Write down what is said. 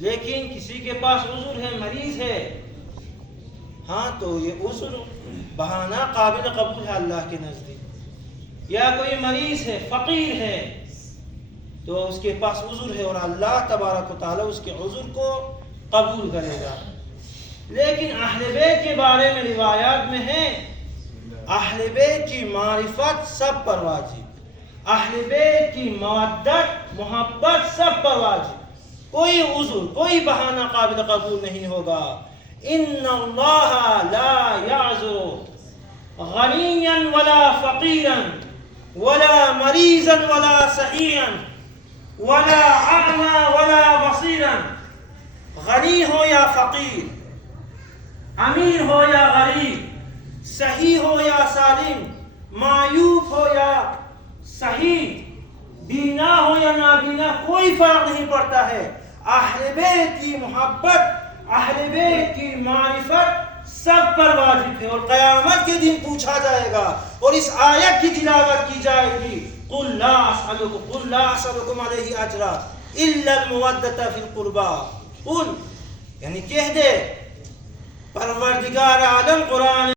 لیکن کسی کے پاس عذر ہے، مریض ہے، ہاں تو یہ عذر بہانہ قابل قبول ہے اللہ کے نزدیک. یا کوئی مریض ہے، فقیر ہے، تو اس کے پاس عذر ہے اور اللہ تبارک و تعالیٰ اس کے عذر کو قبول کرے گا. لیکن اہل بیت کے بارے میں روایات میں ہے اہل بیت کی معرفت سب پر واجب، اہل بیت کی مودت محبت سب پر واجب. کوئی عذر، کوئی بہانہ قابل قبول نہیں ہوگا. ان اللہ لا یعذر غنیا ولا فقیرا ولا مریضا ولا صحیحا ولا اعمى ولا بصیرا. غنی ہو یا فقیر، امیر ہو یا غریب، صحیح ہو یا سالم، معیوب ہو یا صحیح، بینا ہو یا نابینا، کوئی فرق نہیں پڑتا ہے. اہل بیت کی محبت، اہل بیت کی معرفت سب پر واجب ہے. اور قیامت کے دن پوچھا جائے گا اور اس آیت کی تلاوت کی جائے گی، قل لا اسألکم علیہ اجرا الا المودۃ فی القربى. قل یعنی کہہ دے پروردگار عالم قرآن